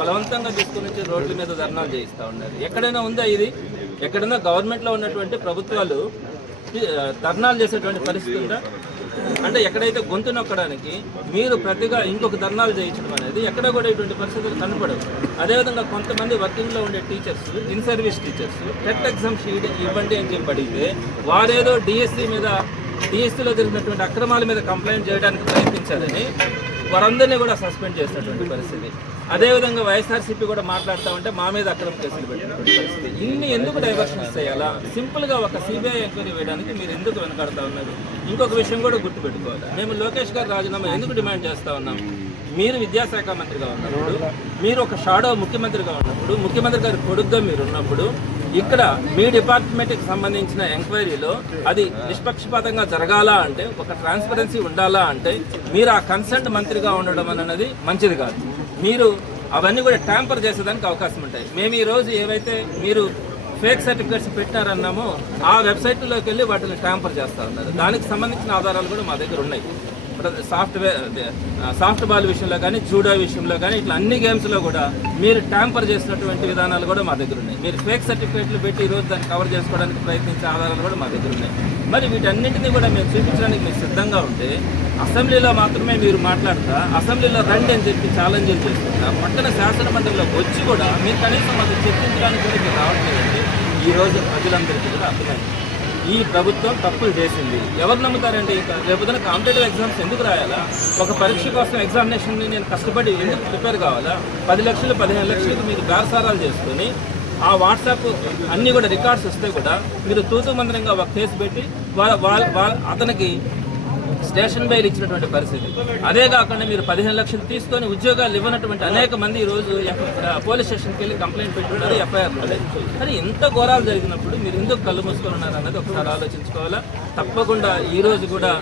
బలవంతంగా తీసుకుని రోడ్ల మీద ధర్నాలు చేయిస్తూ ఉన్నారు. ఎక్కడైనా ఉందా ఇది? ఎక్కడైనా గవర్నమెంట్లో ఉన్నటువంటి ప్రభుత్వాలు ధర్నాలు చేసేటువంటి పరిస్థితి ఉందా? అంటే ఎక్కడైతే గొంతు నొక్కడానికి మీరు ప్రతిగా ఇంకొక ధర్నాలు చేయించడం అనేది ఎక్కడ కూడా ఇటువంటి పరిస్థితులు కనపడవు. అదేవిధంగా కొంతమంది వర్కింగ్లో ఉండే teachers, in service teachers TET exam sheet ఇవ్వండి అని చెప్పి అడిగితే వారేదో డిఎస్సీలో జరిగినటువంటి అక్రమాల మీద కంప్లైంట్ చేయడానికి ప్రయత్నించారని వారందరినీ కూడా సస్పెండ్ చేసినటువంటి పరిస్థితి. అదేవిధంగా వైఎస్ఆర్సీపీ కూడా మాట్లాడుతూ ఉంటే మా మీద అక్రమ కేసులు పెట్టినటువంటి పరిస్థితి. ఇన్ని ఎందుకు డైవర్షన్స్ చేయాలా? సింపుల్గా ఒక సిబిఐ ఎంక్వైరీ వేయడానికి మీరు ఎందుకు వెనకాడుతూ ఉన్నారు? ఇంకొక విషయం కూడా గుర్తుపెట్టుకోవాలి. మేము లోకేష్ గారు రాజీనామా ఎందుకు డిమాండ్ చేస్తూ ఉన్నాం? మీరు విద్యాశాఖ మంత్రిగా ఉన్నప్పుడు, మీరు ఒక షాడో ముఖ్యమంత్రిగా ఉన్నప్పుడు, ముఖ్యమంత్రి గారి కొడుకుగా మీరు ఉన్నప్పుడు ఇక్కడ మీ డిపార్ట్మెంట్కి సంబంధించిన ఎంక్వైరీలో అది నిష్పక్షపాతంగా జరగాలా అంటే, ఒక ట్రాన్స్పరెన్సీ ఉండాలా అంటే మీరు ఆ కన్సర్న్ మంత్రిగా ఉండడం అన్నది మంచిది కాదు. మీరు అవన్నీ కూడా ట్యాంపర్ చేసేదానికి అవకాశం ఉంటాయి. మేము ఈరోజు ఏవైతే మీరు ఫేక్ సర్టిఫికేట్స్ పెట్టారన్నామో ఆ వెబ్సైట్లోకి వెళ్ళి వాటిని ట్యాంపర్ చేస్తూ ఉన్నారు. దానికి సంబంధించిన ఆధారాలు కూడా మా దగ్గర ఉన్నాయి. సాఫ్ట్ బాల్ విషయంలో కానీ, జూడో విషయంలో కానీ, ఇట్లా అన్ని గేమ్స్లో కూడా మీరు ట్యాంపర్ చేసినటువంటి విధానాలు కూడా మా దగ్గర ఉన్నాయి. మీరు ఫేక్ సర్టిఫికేట్లు పెట్టి ఈరోజు దాన్ని కవర్ చేసుకోవడానికి ప్రయత్నించే ఆధారాలు కూడా మా దగ్గర ఉన్నాయి. మరి వీటన్నింటినీ కూడా మేము చూపించడానికి మీరు సిద్ధంగా ఉంటే అసెంబ్లీలో మాత్రమే మీరు మాట్లాడతా, అసెంబ్లీలో రండి అని చెప్పి ఛాలెంజ్లు చేస్తున్నా, పక్కన శాసన మండలిలోకి వచ్చి కూడా మీరు కనీసం మాకు చర్చించడానికి కూడా మీరు రావట్లేదండి. ఈరోజు ప్రజలందరికీ కూడా అర్థమైంది ఈ ప్రభుత్వం తప్పులు చేసింది. ఎవరు నమ్ముతారండి? రేపొద్దున కాంపిటేటివ్ ఎగ్జామ్స్ ఎందుకు రాయాలా? ఒక పరీక్ష కోసం ఎగ్జామినేషన్ని నేను కష్టపడి ఎందుకు ప్రిపేర్ కావాలా? 10 లక్షలు 15 లక్షలకు మీరు బేరసారాలు చేసుకొని ఆ వాట్సాప్ అన్నీ కూడా రికార్డ్స్ వస్తే కూడా మీరు తూతు మందిరంగా ఒక కేసు పెట్టి అతనికి స్టేషన్ బెయిల్ ఇచ్చినటువంటి పరిస్థితి. అదే కాకుండా మీరు 15 లక్షలు తీసుకొని ఉద్యోగాలు ఇవ్వనటువంటి అనేక మంది ఈరోజు పోలీస్ స్టేషన్కి వెళ్ళి కంప్లైంట్ పెట్టుకున్నారు, ఎఫ్ఐఆర్లు. మరి ఇంత ఘోరాలు జరిగినప్పుడు మీరు ఎందుకు కళ్ళు మూసుకొని ఉన్నారు అన్నది ఒకసారి ఆలోచించుకోవాలా. తప్పకుండా ఈరోజు కూడా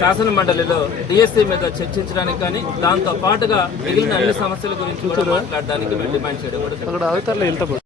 శాసన మండలిలో డిఎస్సీ మీద చర్చించడానికి కానీ, దాంతో పాటుగా మిగిలిన అన్ని సమస్యల గురించి కూడా మాట్లాడడానికి మేము డిమాండ్ చేయడం కూడా